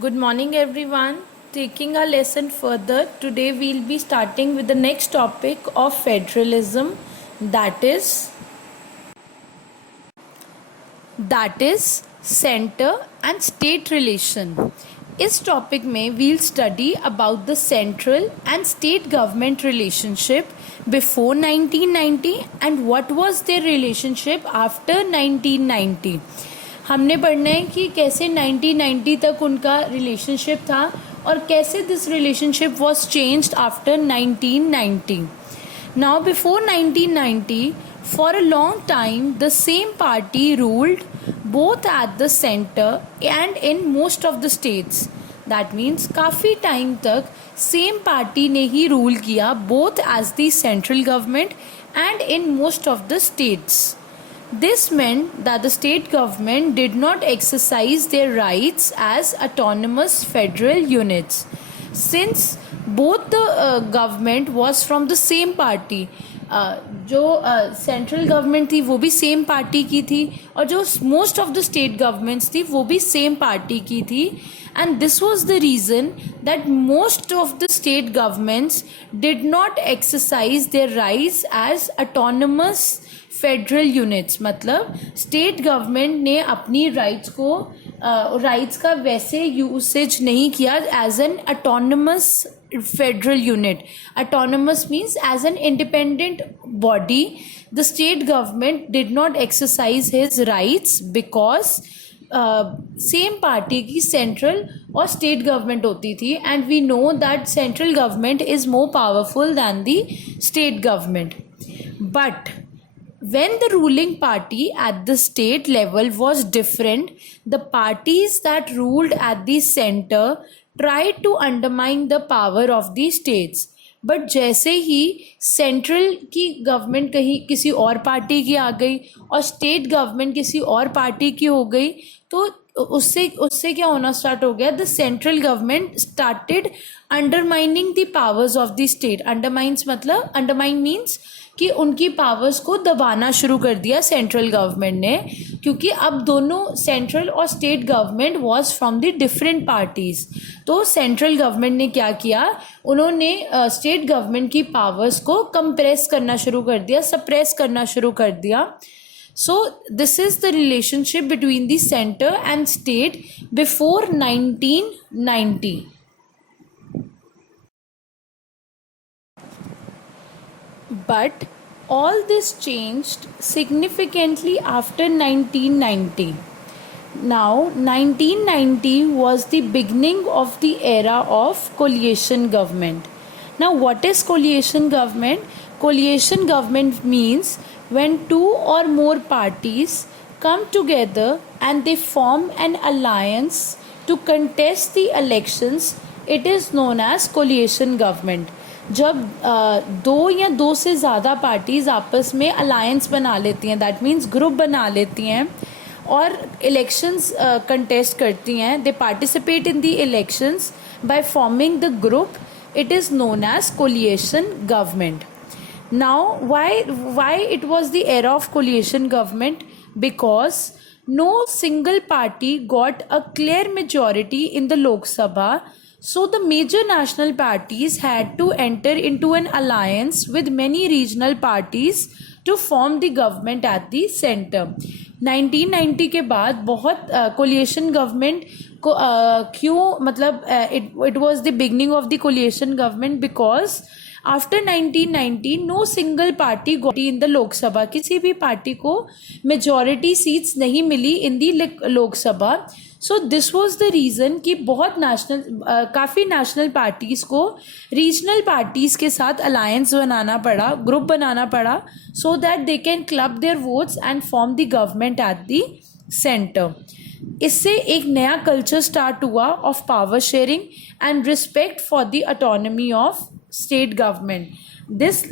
Good morning, everyone. Taking our lesson further, today we'll be starting with the next topic of federalism, that is center and state relation. इस topic में we'll study about the central and state government relationship before 1990 and what was their relationship after 1990. हमने पढ़ना है कि कैसे 1990 तक उनका relationship था और कैसे this relationship was changed after 1990. Now before 1990, for a long time the same party ruled both at the center and in most of the states. That means काफ़ी टाइम तक सेम पार्टी ने ही rule किया both as the central government and in most of the states. This meant that the state government did not exercise their rights as autonomous federal units. Since both the government was from the same party, जो central government थी वो भी same party की थी और जो most of the state governments थी वो भी सेम पार्टी की थी. And this was the reason that most of the state governments did not exercise their rights as autonomous federal units. मतलब स्टेट गवर्नमेंट ने अपनी राइट्स का वैसे यूसेज नहीं किया as an autonomous federal unit. Autonomous means as an independent body. The state government did not exercise his rights because same party की central और state government होती थी and we know that central government is more powerful than the state government. But when the ruling party at the state level was different, the parties that ruled at the center tried to undermine the power of the states. But जैसे ही central की government कहीं किसी और party की आ गई और state government किसी और पार्टी की हो गई तो उससे क्या होना स्टार्ट हो गया. The central government started undermining the powers of the state. Undermine means कि उनकी पावर्स को दबाना शुरू कर दिया सेंट्रल गवर्नमेंट ने, क्योंकि अब दोनों सेंट्रल और state government was from the different parties. तो सेंट्रल गवर्नमेंट ने क्या किया, उन्होंने स्टेट गवर्नमेंट की पावर्स को कंप्रेस करना शुरू कर दिया, सप्रेस करना शुरू कर दिया. So this is the relationship between the center and state before 1990. But all this changed significantly after 1990. Now 1990 was the beginning of the era of coalition government. Now what is coalition government? Coalition government means when two or more parties come together and they form an alliance to contest the elections, it is known as coalition government. जब दो या दो से ज़्यादा parties आपस में alliance बना लेती हैं, दैट मीन्स ग्रुप बना लेती हैं और इलेक्शंस कंटेस्ट करती हैं, they participate in the elections by forming the group, it is known as coalition government. Now, why it was the era of coalition government? Because no single party got a clear majority in the Lok Sabha, so the major national parties had to enter into an alliance with many regional parties to form the government at the center. 1990 के बाद बहुत coalition government को क्यों, मतलब it was the beginning of the coalition government because after 1990 no single party got in the लोक सभा. किसी भी पार्टी को मेजॉरिटी सीट्स नहीं मिली इन दी लोक सभा. So this was the reason कि बहुत काफ़ी नेशनल पार्टीज़ को रीजनल पार्टीज़ के साथ अलायंस बनाना पड़ा, ग्रुप बनाना पड़ा, so that they can club there votes and form the government at the centre. इससे एक नया कल्चर स्टार्ट हुआ of power sharing and respect for the autonomy of state government. This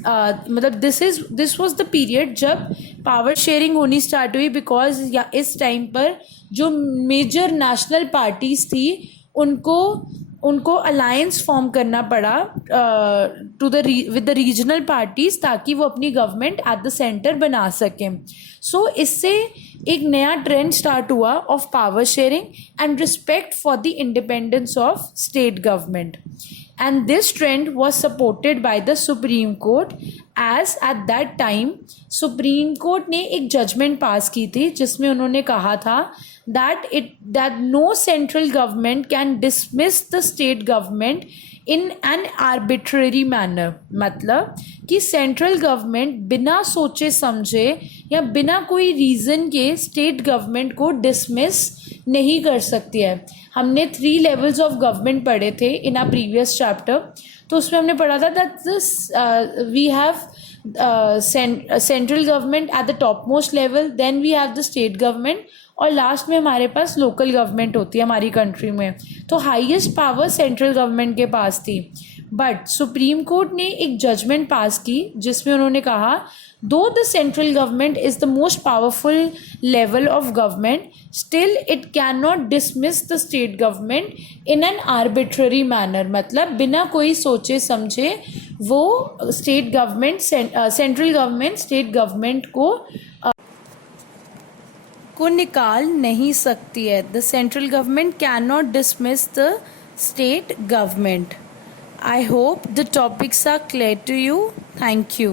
was the period जब power sharing होनी start हुई because इस time पर जो मेजर नेशनल पार्टीज़ थी उनको उनको अलायंस फॉर्म करना पड़ा विद द रीजनल पार्टीज, ताकि वो अपनी गवर्नमेंट एट द सेंटर बना सकें. सो इससे एक नया ट्रेंड स्टार्ट हुआ of power sharing and respect for the independence of state government. And this trend was supported by the Supreme Court, as at that time Supreme Court ने एक judgment पास की थी जिसमें उन्होंने कहा था that no central government can dismiss the state government in an arbitrary manner. मतलब कि सेंट्रल गवर्नमेंट बिना सोचे समझे या बिना कोई रीज़न के स्टेट गवर्नमेंट को डिसमिस नहीं कर सकती है. हमने 3 लेवल्स ऑफ गवर्नमेंट पढ़े थे इन आ प्रीवियस चैप्टर. तो उसमें हमने पढ़ा था that this we have central government at the top most level, then we have the state government, और लास्ट में हमारे पास लोकल गवर्नमेंट होती है हमारी कंट्री में. तो हाईएस्ट पावर सेंट्रल गवर्नमेंट के पास थी. बट सुप्रीम कोर्ट ने एक जजमेंट पास की जिसमें उन्होंने कहा, दो the central government is the most powerful level of government, still it can not dismiss the state government in an arbitrary manner. मतलब बिना कोई सोचे समझे वो state government central government state government को निकाल नहीं सकती है. The central government can not dismiss the state government. I hope the topics are clear to you. Thank you.